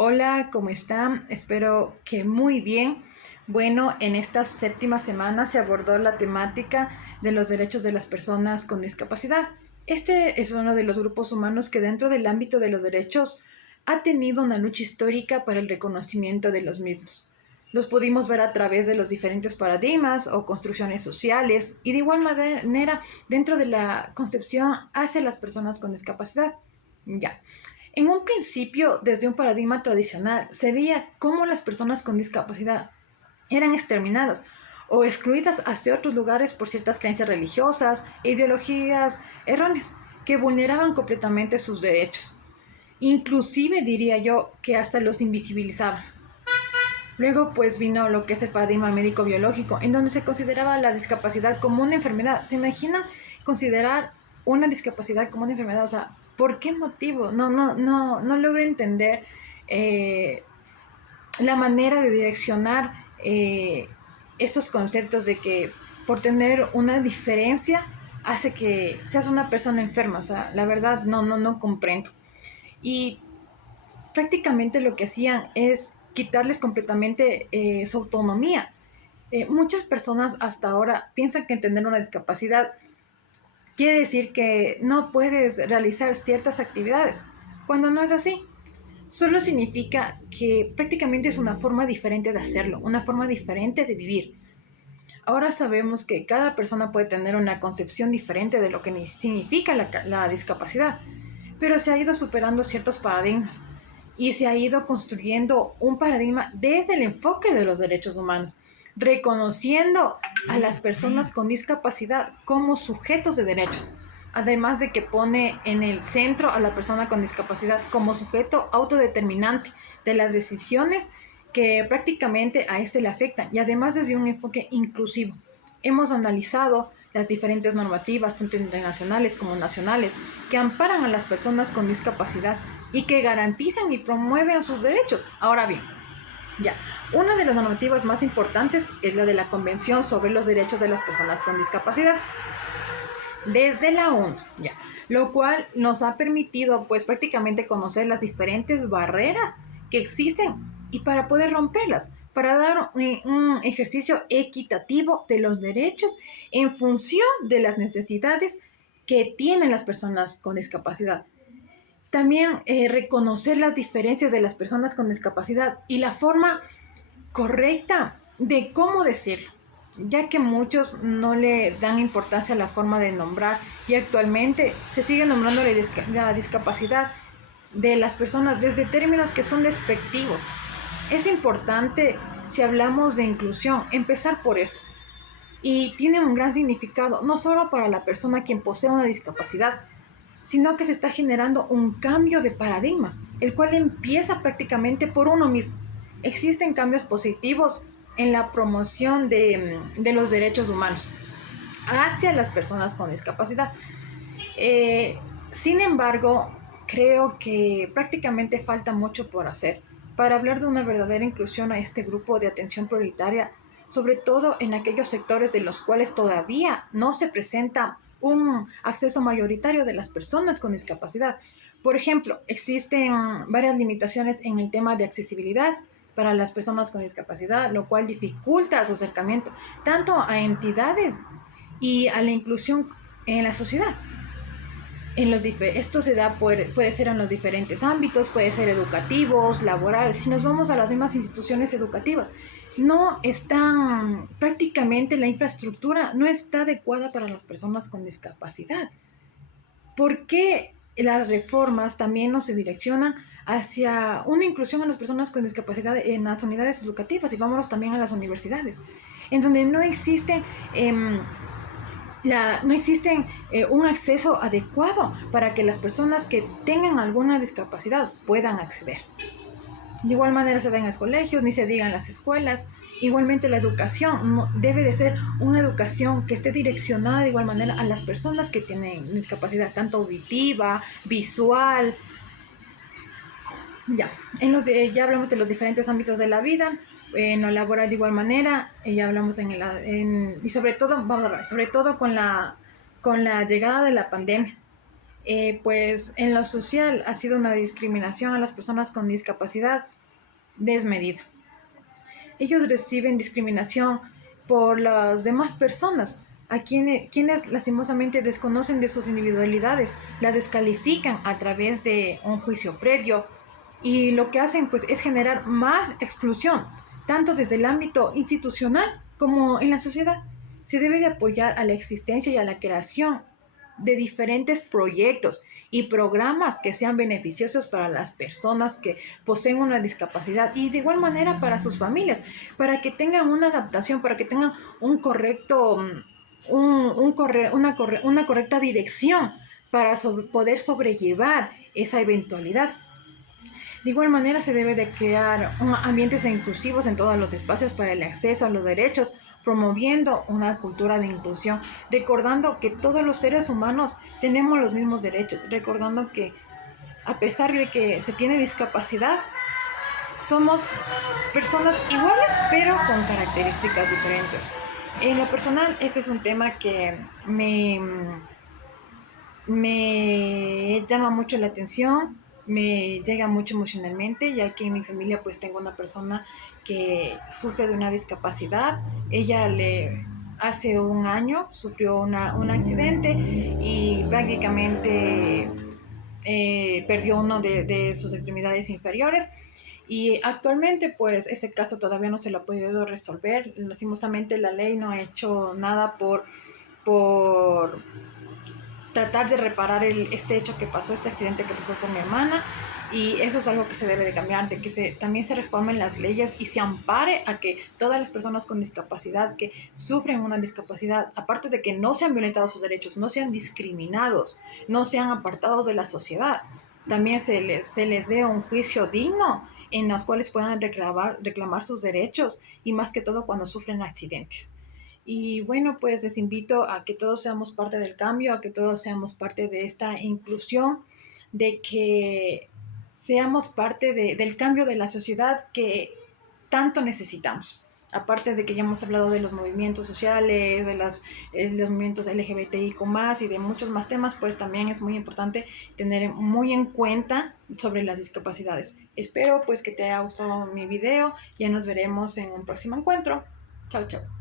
Hola, ¿cómo están? Espero que muy bien. Bueno, en esta séptima semana se abordó la temática de los derechos de las personas con discapacidad. Este es uno de los grupos humanos que dentro del ámbito de los derechos ha tenido una lucha histórica para el reconocimiento de los mismos. Los pudimos ver a través de los diferentes paradigmas o construcciones sociales y de igual manera dentro de la concepción hacia las personas con discapacidad. Ya. En un principio, desde un paradigma tradicional, se veía cómo las personas con discapacidad eran exterminadas o excluidas hacia otros lugares por ciertas creencias religiosas e ideologías erróneas que vulneraban completamente sus derechos. Inclusive diría yo que hasta los invisibilizaban. Luego pues vino lo que es el paradigma médico-biológico, en donde se consideraba la discapacidad como una enfermedad. ¿Se imaginan considerar una discapacidad como una enfermedad? O sea, ¿por qué motivo? No logro entender eh, la manera de direccionar esos conceptos de que por tener una diferencia hace que seas una persona enferma. O sea, la verdad no comprendo. Y prácticamente lo que hacían es quitarles completamente su autonomía. Muchas personas hasta ahora piensan que tener una discapacidad quiere decir que no puedes realizar ciertas actividades, cuando no es así. Solo significa que prácticamente es una forma diferente de hacerlo, una forma diferente de vivir. Ahora sabemos que cada persona puede tener una concepción diferente de lo que significa la discapacidad, pero se ha ido superando ciertos paradigmas y se ha ido construyendo un paradigma desde el enfoque de los derechos humanos, reconociendo a las personas con discapacidad como sujetos de derechos, además de que pone en el centro a la persona con discapacidad como sujeto autodeterminante de las decisiones que prácticamente a este le afectan, y además desde un enfoque inclusivo. Hemos analizado las diferentes normativas, tanto internacionales como nacionales, que amparan a las personas con discapacidad y que garantizan y promueven sus derechos. Ahora bien, ya, una de las normativas más importantes es la de la Convención sobre los Derechos de las Personas con Discapacidad, desde la ONU, ya, lo cual nos ha permitido pues prácticamente conocer las diferentes barreras que existen y para poder romperlas, para dar un ejercicio equitativo de los derechos en función de las necesidades que tienen las personas con discapacidad. También reconocer las diferencias de las personas con discapacidad y la forma correcta de cómo decirlo, ya que muchos no le dan importancia a la forma de nombrar y actualmente se sigue nombrando la discapacidad de las personas desde términos que son despectivos. Es importante, si hablamos de inclusión, empezar por eso. Y tiene un gran significado, no solo para la persona quien posee una discapacidad, sino que se está generando un cambio de paradigmas, el cual empieza prácticamente por uno mismo. Existen cambios positivos en la promoción de los derechos humanos hacia las personas con discapacidad. Sin embargo, creo que prácticamente falta mucho por hacer para hablar de una verdadera inclusión a este grupo de atención prioritaria, sobre todo en aquellos sectores de los cuales todavía no se presenta un acceso mayoritario de las personas con discapacidad. Por ejemplo, existen varias limitaciones en el tema de accesibilidad para las personas con discapacidad, lo cual dificulta su acercamiento tanto a entidades y a la inclusión en la sociedad. Esto se da, puede ser en los diferentes ámbitos, puede ser educativos, laboral. Si nos vamos a las mismas instituciones educativas, no están, prácticamente la infraestructura no está adecuada para las personas con discapacidad. ¿Por qué las reformas también no se direccionan hacia una inclusión a las personas con discapacidad en las unidades educativas? Y vámonos también a las universidades, en donde no existen no existen un acceso adecuado para que las personas que tengan alguna discapacidad puedan acceder. De igual manera se da en los colegios, ni se diga en las escuelas. Igualmente la educación debe de ser una educación que esté direccionada de igual manera a las personas que tienen discapacidad, tanto auditiva, visual. Ya, ya hablamos de los diferentes ámbitos de la vida, en lo laboral de igual manera, ya hablamos y sobre todo, vamos a hablar, sobre todo con la llegada de la pandemia. pues en lo social ha sido una discriminación a las personas con discapacidad desmedida. Ellos reciben discriminación por las demás personas, a quienes lastimosamente desconocen de sus individualidades, las descalifican a través de un juicio previo y lo que hacen pues es generar más exclusión, tanto desde el ámbito institucional como en la sociedad. Se debe de apoyar a la existencia y a la creación de diferentes proyectos y programas que sean beneficiosos para las personas que poseen una discapacidad y de igual manera para sus familias, para que tengan una adaptación, para que tengan un correcto, una correcta dirección para poder sobrellevar esa eventualidad. De igual manera se debe de crear ambientes inclusivos en todos los espacios para el acceso a los derechos, promoviendo una cultura de inclusión, recordando que todos los seres humanos tenemos los mismos derechos, recordando que a pesar de que se tiene discapacidad, somos personas iguales pero con características diferentes. En lo personal, este es un tema que me llama mucho la atención, me llega mucho emocionalmente, ya que en mi familia pues tengo una persona que sufre de una discapacidad. Ella hace un año sufrió un accidente y prácticamente perdió uno de sus extremidades inferiores. Y actualmente, pues, ese caso todavía no se lo ha podido resolver. Lastimosamente, la ley no ha hecho nada por tratar de reparar este hecho que pasó, este accidente que pasó con mi hermana. Y eso es algo que se debe de cambiar, de que también se reformen las leyes y se ampare a que todas las personas con discapacidad que sufren una discapacidad, aparte de que no sean violentados sus derechos, no sean discriminados, no sean apartados de la sociedad, también se les dé un juicio digno en los cuales puedan reclamar sus derechos y más que todo cuando sufren accidentes. Y bueno, pues les invito a que todos seamos parte del cambio, a que todos seamos parte de esta inclusión, de que seamos parte del cambio de la sociedad que tanto necesitamos. Aparte de que ya hemos hablado de los movimientos sociales, de los movimientos LGBTI con más y de muchos más temas, pues también es muy importante tener muy en cuenta sobre las discapacidades. Espero pues que te haya gustado mi video. Ya nos veremos en un próximo encuentro. Chao, chao.